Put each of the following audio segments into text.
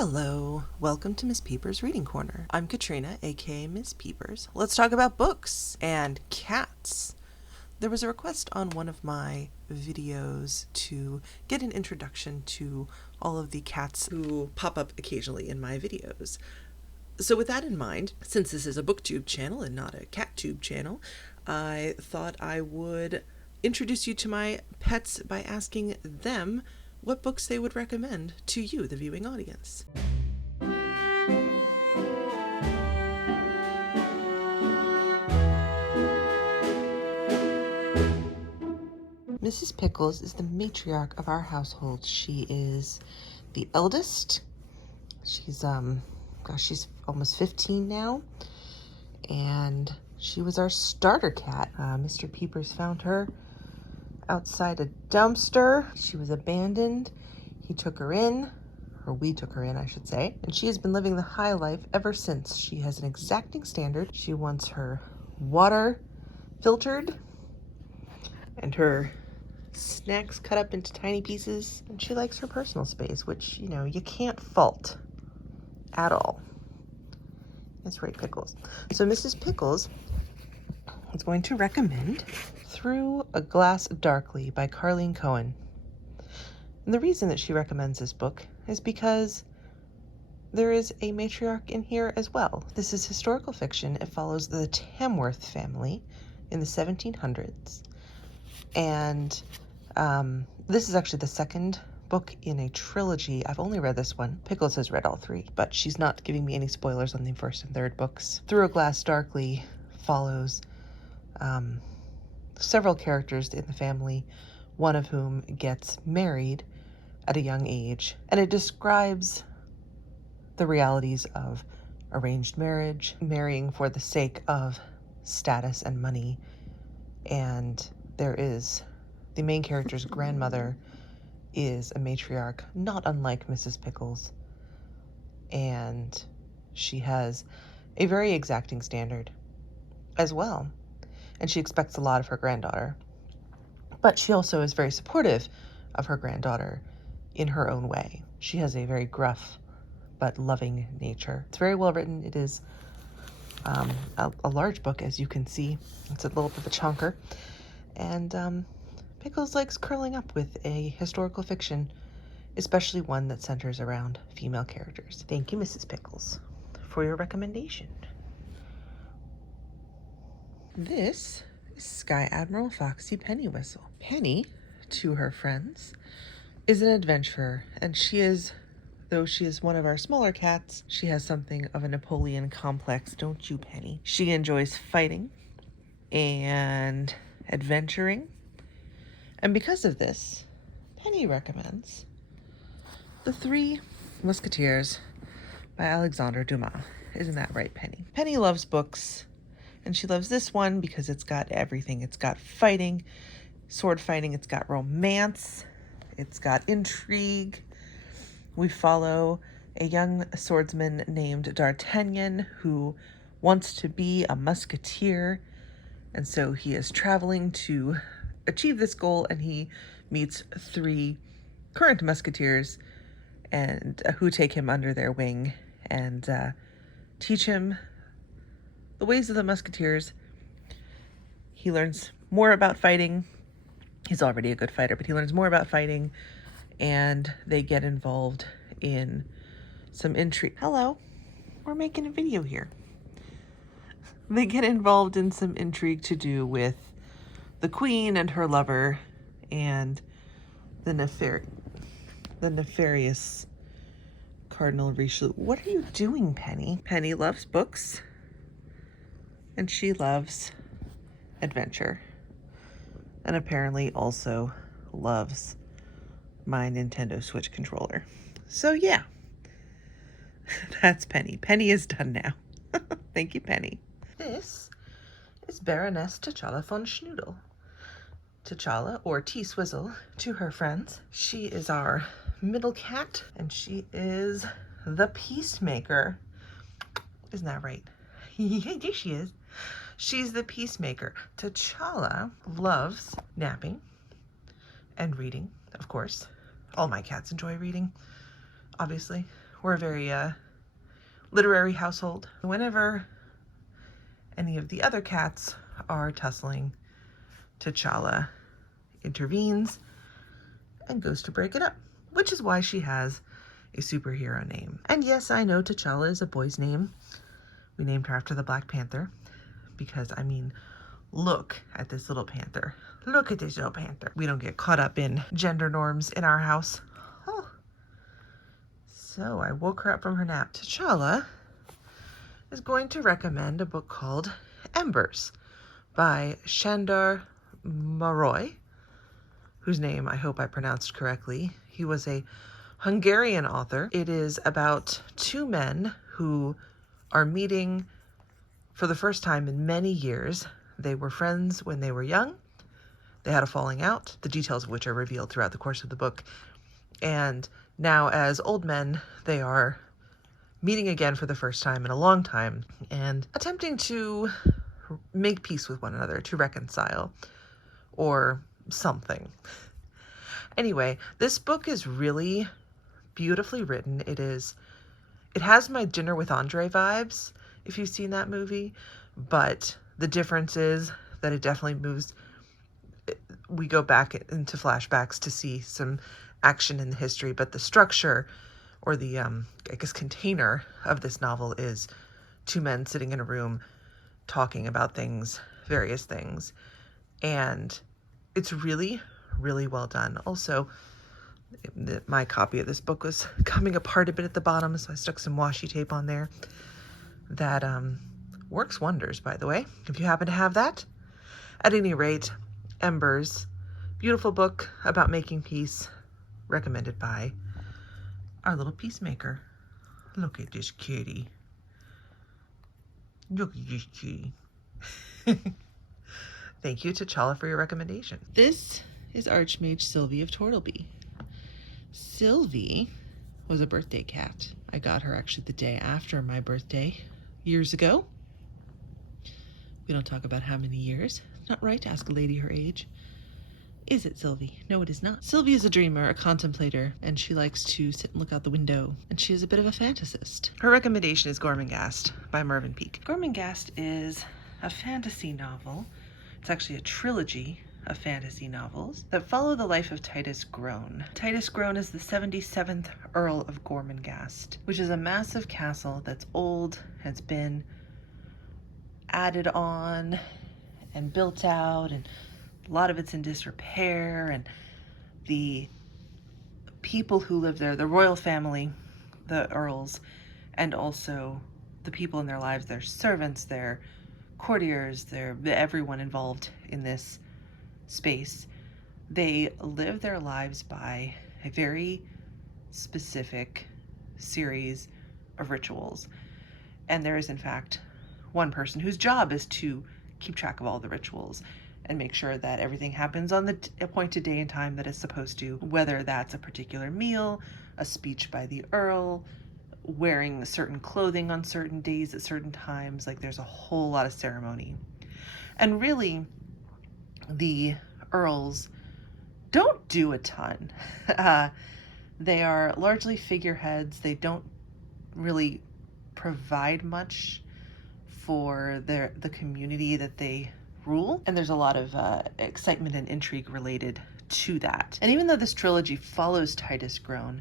Hello, welcome to Miss Peepers Reading Corner. I'm Katrina, aka Miss Peepers. Let's talk about books and cats. There was a request on one of my videos to get an introduction to all of the cats who pop up occasionally in my videos. So with that in mind, since this is a booktube channel and not a cattube channel, I thought I would introduce you to my pets by asking them what books they would recommend to you, the viewing audience. Mrs. Pickles is the matriarch of our household. She is the eldest. She's she's almost 15 now, and she was our starter cat. Mr. Peepers found her outside a dumpster. She was abandoned. He took her in, or we took her in, I should say, and she has been living the high life ever since. She has an exacting standard. She wants her water filtered and her snacks cut up into tiny pieces, and she likes her personal space, which, you know, you can't fault at all. That's right, Pickles. So Mrs. Pickles is going to recommend Through a Glass Darkly by Carleen Cohen. And the reason that she recommends this book is because there is a matriarch in here as well. This is historical fiction. It follows the Tamworth family in the 1700s. And this is actually the second book in a trilogy. I've only read this one. Pickles has read all three, but she's not giving me any spoilers on the first and third books. Through a Glass Darkly follows several characters in the family, one of whom gets married at a young age, and it describes the realities of arranged marriage, marrying for the sake of status and money, and there is the main character's grandmother is a matriarch, not unlike Mrs. Pickles, and she has a very exacting standard as well, and she expects a lot of her granddaughter, but she also is very supportive of her granddaughter in her own way. She has a very gruff but loving nature. It's very well written. It is a large book, as you can see. It's a little bit of a chunker, and Pickles likes curling up with a historical fiction, especially one that centers around female characters. Thank you, Mrs. Pickles, for your recommendation. This is Sky Admiral Foxy Pennywhistle. Penny, to her friends, is an adventurer, and though she is one of our smaller cats, she has something of a Napoleon complex, don't you, Penny? She enjoys fighting and adventuring, and because of this, Penny recommends The Three Musketeers by Alexandre Dumas. Isn't that right, Penny? Penny loves books, and she loves this one because it's got everything. It's got fighting, sword fighting, it's got romance, it's got intrigue. We follow a young swordsman named D'Artagnan who wants to be a musketeer, and so he is traveling to achieve this goal, and he meets three current musketeers and who take him under their wing and teach him the ways of the musketeers. He learns more about fighting. He's already a good fighter, but he learns more about fighting, and they get involved in some intrigue. Hello, we're making a video here. They get involved in some intrigue to do with the queen and her lover and the nefarious Cardinal Richelieu. What are you doing, Penny? Penny loves books, and she loves adventure, and apparently also loves my Nintendo Switch controller. So yeah, that's Penny. Penny is done now. Thank you, Penny. This is Baroness T'Challa von Schnoodle. T'Challa, or T-Swizzle, to her friends. She is our middle cat, and she is the peacemaker. Isn't that right? Yeah, she is. She's the peacemaker. T'Challa loves napping and reading, of course. All my cats enjoy reading, obviously. we're a very literary household. Whenever any of the other cats are tussling, T'Challa intervenes and goes to break it up, which is why she has a superhero name. And yes, I know T'Challa is a boy's name. We named her after the Black Panther because, I mean, look at this little panther. Look at this little panther. We don't get caught up in gender norms in our house. Oh. So I woke her up from her nap. T'Challa is going to recommend a book called Embers by Sandor Maroi, whose name I hope I pronounced correctly. He was a Hungarian author. It is about two men who are meeting for the first time in many years. They were friends when they were young. They had a falling out, the details of which are revealed throughout the course of the book. And now as old men, they are meeting again for the first time in a long time and attempting to make peace with one another, to reconcile, or something. Anyway, this book is really beautifully written. It has my Dinner with Andre vibes, if you've seen that movie, but the difference is that it definitely moves. We go back into flashbacks to see some action in the history, but the structure, or the, I guess, container of this novel is two men sitting in a room talking about things, various things. And it's really, really well done. Also, my copy of this book was coming apart a bit at the bottom, so I stuck some washi tape on there. That works wonders, by the way, if you happen to have that. At any rate, Embers, beautiful book about making peace, recommended by our little peacemaker. Look at this kitty. Look at this kitty. Thank you, T'Challa, for your recommendation. This is Archmage Sylvie of Tortleby. Sylvie was a birthday cat. I got her actually the day after my birthday, years ago. We don't talk about how many years. It's not right to ask a lady her age. Is it, Sylvie? No, it is not. Sylvie is a dreamer, a contemplator, and she likes to sit and look out the window, and she is a bit of a fantasist. Her recommendation is Gormenghast by Mervyn Peake. Gormenghast is a fantasy novel. It's actually a trilogy of fantasy novels that follow the life of Titus Groan. Titus Groan is the 77th Earl of Gormenghast, which is a massive castle that's old, has been added on and built out, and a lot of it's in disrepair, and the people who live there, the royal family, the earls, and also the people in their lives, their servants, their courtiers, everyone involved in this space, they live their lives by a very specific series of rituals. And there is, in fact, one person whose job is to keep track of all the rituals and make sure that everything happens on the appointed day and time that it's supposed to, whether that's a particular meal, a speech by the Earl, wearing certain clothing on certain days at certain times. Like, there's a whole lot of ceremony. And really, the Earls don't do a ton. They are largely figureheads. They don't really provide much for the community that they rule, and there's a lot of excitement and intrigue related to that. And even though this trilogy follows Titus Groan,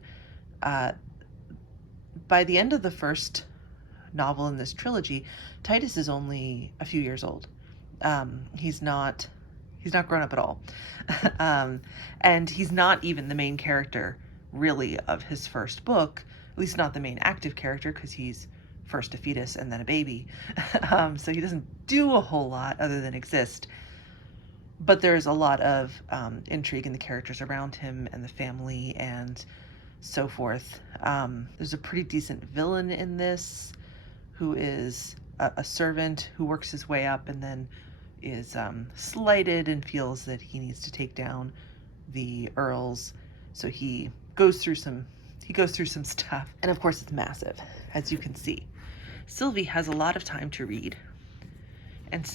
by the end of the first novel in this trilogy, Titus is only a few years old. He's not grown up at all. And he's not even the main character, really, of his first book, at least not the main active character, because he's first a fetus and then a baby. So he doesn't do a whole lot other than exist. But there's a lot of intrigue in the characters around him and the family and so forth. There's a pretty decent villain in this who is a servant who works his way up and then is slighted and feels that he needs to take down the Earls. So he goes through some stuff. And of course it's massive, as you can see. Sylvie has a lot of time to read. And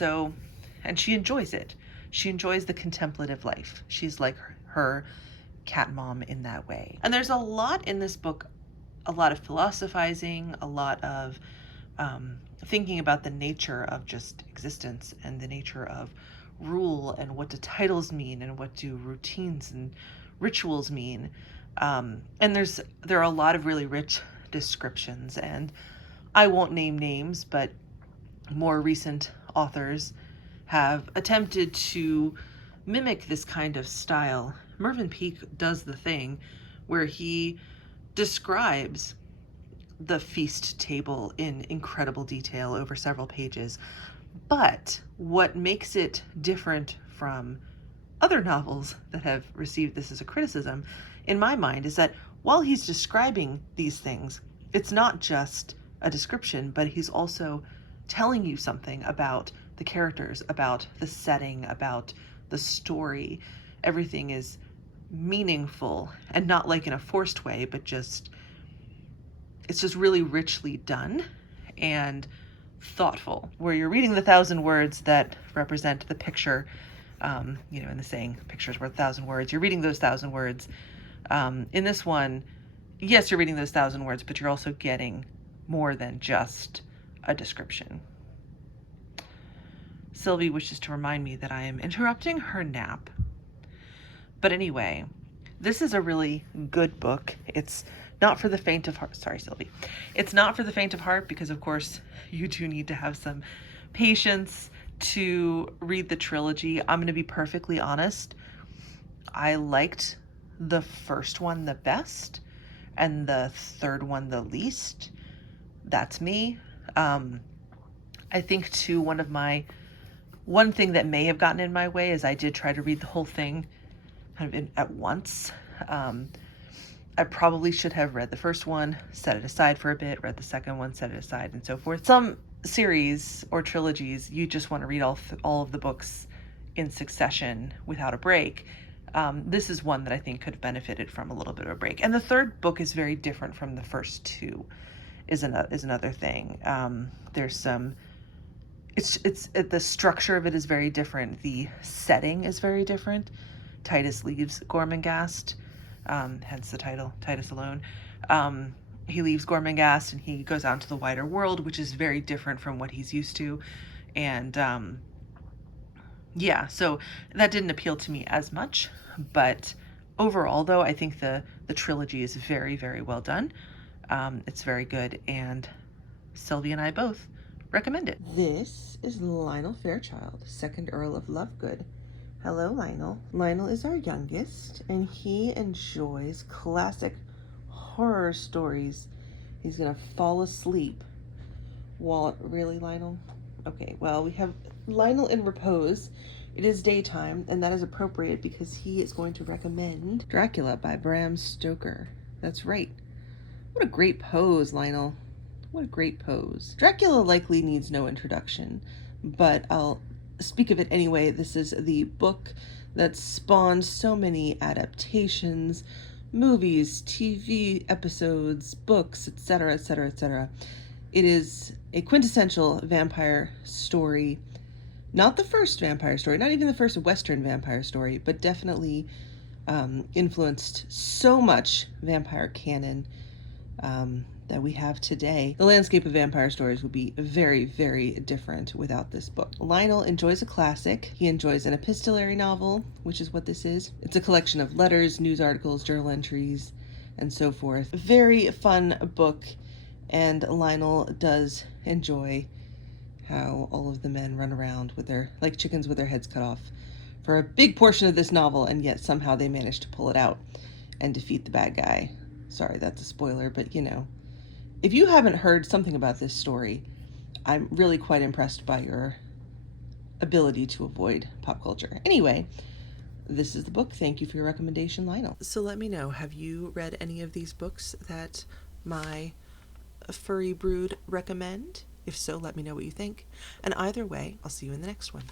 she enjoys it. She enjoys the contemplative life. She's like her cat mom in that way. And there's a lot in this book a lot of philosophizing, a lot of thinking about the nature of just existence and the nature of rule and what do titles mean and what do routines and rituals mean. And there are a lot of really rich descriptions, and I won't name names, but more recent authors have attempted to mimic this kind of style. Mervyn Peake does the thing where he describes the feast table in incredible detail over several pages. But what makes it different from other novels that have received this as a criticism, in my mind, is that while he's describing these things, it's not just a description, but he's also telling you something about the characters, about the setting, about the story. Everything is meaningful and not like in a forced way, but it's just really richly done and thoughtful, where you're reading the 1,000 words that represent the picture. In the saying, picture's worth 1,000 words. You're reading those 1,000 words. In this one, yes, you're reading those 1,000 words, but you're also getting more than just a description. Sylvie wishes to remind me that I am interrupting her nap. But anyway, this is a really good book. It's not for the faint of heart. Sorry, Sylvie. It's not for the faint of heart because, of course, you do need to have some patience to read the trilogy. I'm going to be perfectly honest. I liked the first one the best and the third one the least. That's me. I think, too, one thing that may have gotten in my way is I did try to read the whole thing kind of at once. I probably should have read the first one, set it aside for a bit, read the second one, set it aside, and so forth. Some series or trilogies, you just want to read all of the books in succession without a break. This is one that I think could have benefited from a little bit of a break. And the third book is very different from the first two, is another thing. There's some... the structure of it is very different. The setting is very different. Titus leaves Gormenghast, hence the title, Titus Alone. He leaves Gormenghast and he goes out into the wider world, which is very different from what he's used to. And so that didn't appeal to me as much. But overall, though, I think the trilogy is very, very well done. It's very good, and Sylvie and I both recommend it. This is Lionel Fairchild, 2nd Earl of Lovegood. Hello, Lionel. Lionel is our youngest, and he enjoys classic horror stories. He's gonna fall asleep while... Really, Lionel? Okay, well, we have Lionel in repose. It is daytime, and that is appropriate because he is going to recommend Dracula by Bram Stoker. That's right. What a great pose, Lionel. What a great pose. Dracula likely needs no introduction, but I'll speak of it anyway. This is the book that spawned so many adaptations, movies, TV episodes, books, etc., etc., etc. It is a quintessential vampire story. Not the first vampire story, not even the first Western vampire story, but definitely influenced so much vampire canon that we have today. The landscape of vampire stories would be very, very different without this book. Lionel enjoys a classic. He enjoys an epistolary novel, which is what this is. It's a collection of letters, news articles, journal entries, and so forth. A very fun book, and Lionel does enjoy how all of the men run around like chickens with their heads cut off for a big portion of this novel, and yet somehow they manage to pull it out and defeat the bad guy. Sorry, that's a spoiler, but if you haven't heard something about this story, I'm really quite impressed by your ability to avoid pop culture. Anyway, this is the book. Thank you for your recommendation, Lionel. So let me know, have you read any of these books that my furry brood recommend? If so, let me know what you think. And either way, I'll see you in the next one.